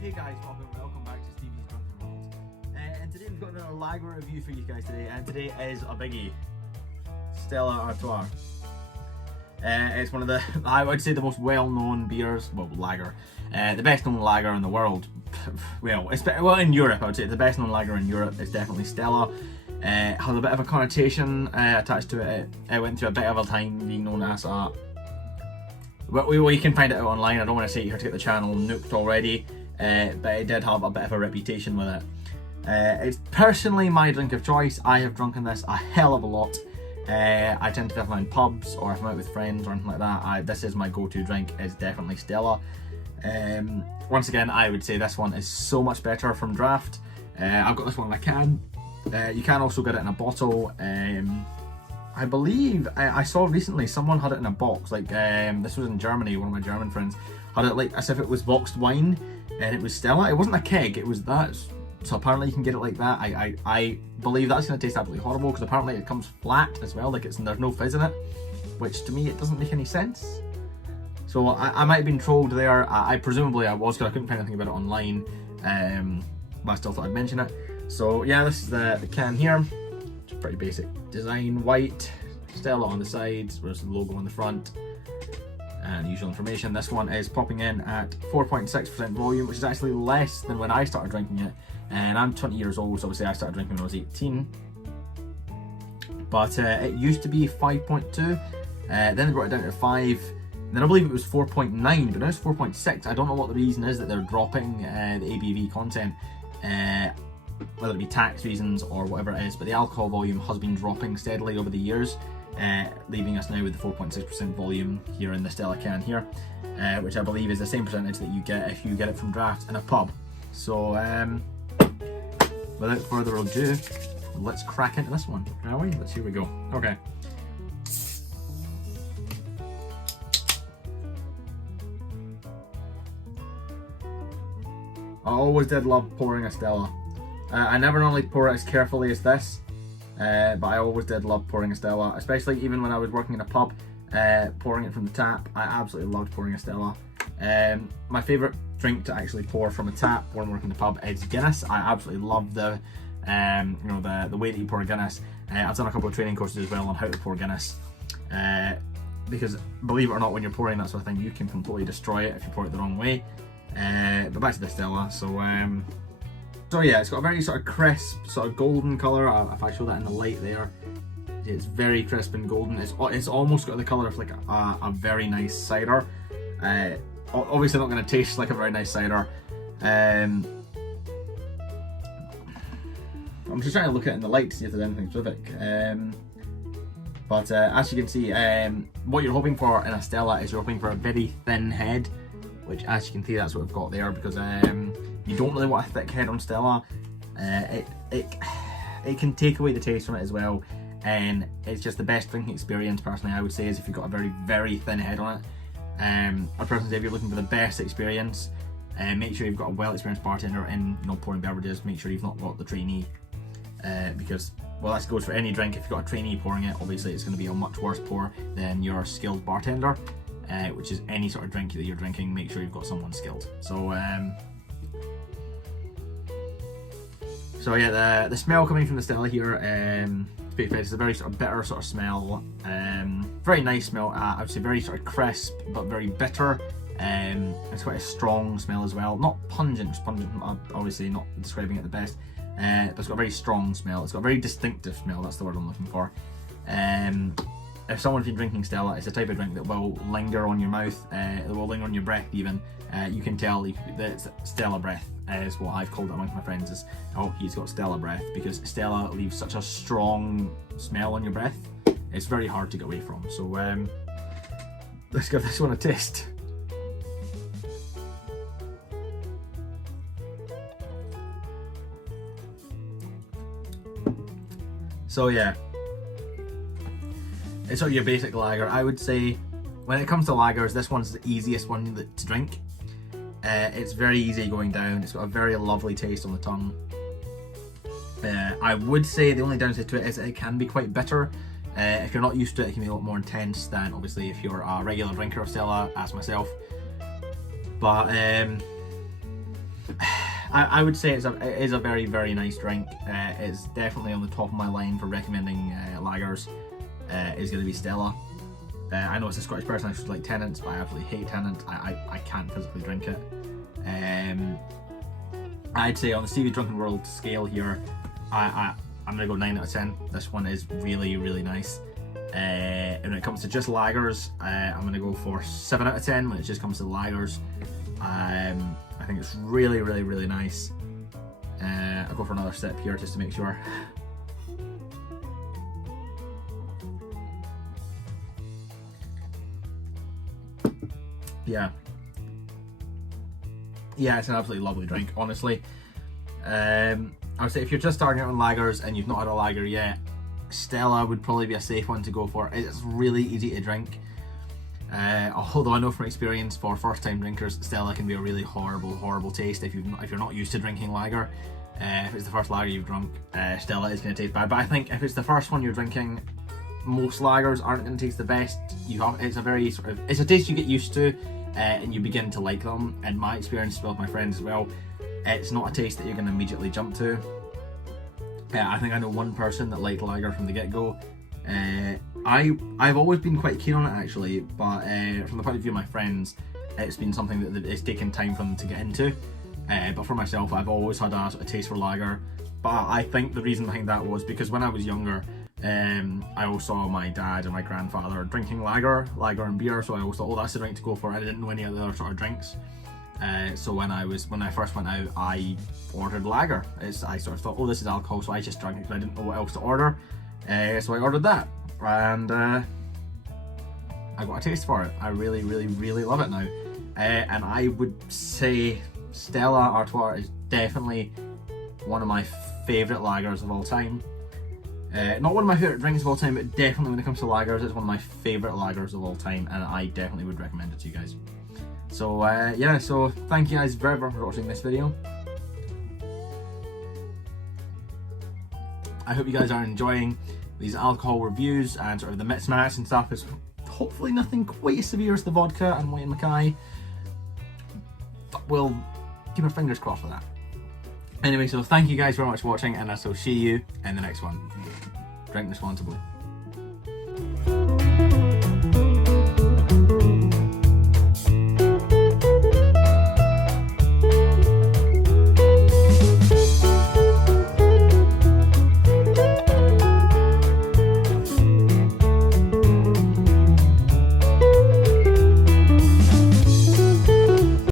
Hey guys, welcome back to Stevie's Drunken World. And today we've got another lager review for you guys today, and today is a biggie. Stella Artois. It's one of the, I would say, the most well-known beers, well, lager. The best-known lager in the world. Well, in Europe, I would say the best-known lager in Europe is definitely Stella. Has a bit of a connotation attached to it. It went through a bit of a time being known as a... Well, you can find it out online. I don't want to say you have to get the channel nuked already. But it did have a bit of a reputation with it. It's personally my drink of choice. I have drunken this a hell of a lot. I tend to, if I'm in pubs or if I'm out with friends or anything like that, this is my go-to drink, is definitely Stella. Once again, I would say this one is so much better from draft. I've got this one in a can. You can also get it in a bottle. I believe I saw recently someone had it in a box, like this was in Germany. One of my German friends had it like as if it was boxed wine, and it was Stella. It wasn't a keg, it was that. So apparently you can get it like that. I believe that's going to taste absolutely horrible, because apparently it comes flat as well, like there's no fizz in it, which to me it doesn't make any sense. So I might have been trolled there. Presumably I was, because I couldn't find anything about it online, but I still thought I'd mention it. So yeah, this is the can here. It's pretty basic design, white, Stella on the sides, where's the logo on the front, and usual information. This one is popping in at 4.6% volume, which is actually less than when I started drinking it. And I'm 20 years old, so obviously I started drinking when I was 18. But it used to be 5.2, then they brought it down to 5, then I believe it was 4.9, but now it's 4.6. I don't know what the reason is that they're dropping the ABV content, whether it be tax reasons or whatever it is, but the alcohol volume has been dropping steadily over the years, leaving us now with the 4.6% volume here in the Stella can here, which I believe is the same percentage that you get if you get it from draft in a pub. So without further ado, let's crack into this one, shall we? Here we go. Okay. I always did love pouring a Stella. I never normally pour it as carefully as this, but I always did love pouring a Stella, especially even when I was working in a pub, pouring it from the tap. I absolutely loved pouring a Stella. My favourite drink to actually pour from a tap when working in the pub is Guinness. I absolutely love the way that you pour a Guinness. I've done a couple of training courses as well on how to pour Guinness, because believe it or not, when you're pouring that sort of thing, you can completely destroy it if you pour it the wrong way. But back to the Stella. So yeah, it's got a very sort of crisp, sort of golden colour. If I show that in the light there, it's very crisp and golden. It's almost got the colour of like a very nice cider. Obviously not going to taste like a very nice cider. I'm just trying to look at it in the light to see if there's anything specific. But as you can see, what you're hoping for in a Stella is you're hoping for a very thin head, which as you can see, that's what we've got there, because you don't really want a thick head on Stella. It can take away the taste from it as well, and it's just the best drinking experience, personally, I would say, is if you've got a very, very thin head on it. I personally say if you're looking for the best experience, make sure you've got a well-experienced bartender in pouring beverages. Make sure you've not got the trainee, because, well, that goes for any drink. If you've got a trainee pouring it, obviously it's going to be a much worse pour than your skilled bartender, which is any sort of drink that you're drinking. Make sure you've got someone skilled. So yeah, the smell coming from the Stella here, it's a very sort of bitter sort of smell. Very nice smell. I would say very sort of crisp, but very bitter. It's quite a strong smell as well. Not pungent, obviously not describing it the best. But it's got a very strong smell. It's got a very distinctive smell. That's the word I'm looking for. If someone's been drinking Stella, it's a type of drink that will linger on your mouth. It will linger on your breath even. You can tell that it's Stella breath, is what I've called it amongst my friends, is, oh, he's got Stella breath, because Stella leaves such a strong smell on your breath. It's very hard to get away from. So let's give this one a taste. So yeah, it's sort of your basic lager. I would say when it comes to lagers, this one's the easiest one to drink. It's very easy going down. It's got a very lovely taste on the tongue. I would say the only downside to it is that it can be quite bitter. If you're not used to it, it can be a lot more intense than obviously if you're a regular drinker of Stella, as myself. But I would say it is a very, very nice drink. It's definitely on the top of my line for recommending lagers. Is going to be Stella. I know it's a Scottish person, I should like Tennent's, but I absolutely hate Tennent's. I can't physically drink it. I'd say on the Stevie Drunken World scale here, I'm going to go 9 out of 10. This one is really, really nice. And when it comes to just lagers, I'm going to go for 7 out of 10 when it just comes to lagers. I think it's really, really, really nice. I'll go for another sip here just to make sure. Yeah, it's an absolutely lovely drink, honestly. I would say if you're just starting out on lagers and you've not had a lager yet, Stella would probably be a safe one to go for. It's really easy to drink. Although I know from experience for first-time drinkers, Stella can be a really horrible taste if you're not used to drinking lager. If it's the first lager you've drunk, Stella is going to taste bad. But I think if it's the first one you're drinking, most lagers aren't going to taste the best. It's a taste you get used to, and you begin to like them. In my experience with my friends as well, it's not a taste that you're going to immediately jump to. I think I know one person that liked lager from the get-go. I've always been quite keen on it actually, but from the point of view of my friends, it's been something that it's taken time for them to get into. But for myself, I've always had a sort of taste for lager. But I think the reason behind that was because when I was younger, I always saw my dad and my grandfather drinking lager and beer, so I always thought, oh, that's the drink to go for. I didn't know any other sort of drinks. So when I first went out, I ordered lager. I sort of thought, oh, this is alcohol, so I just drank it because I didn't know what else to order. So I ordered that, and I got a taste for it. I really, really, really love it now. And I would say Stella Artois is definitely one of my favourite lagers of all time. Not one of my favourite drinks of all time, but definitely when it comes to lagers, it's one of my favourite lagers of all time, and I definitely would recommend it to you guys. So yeah, so thank you guys very much for watching this video. I hope you guys are enjoying these alcohol reviews and sort of the mix match and stuff. It's hopefully nothing quite as severe as the vodka and White and Mackay, but we'll keep our fingers crossed for that. Anyway, so thank you guys very much for watching, and I shall see you in the next one. Drink responsibly.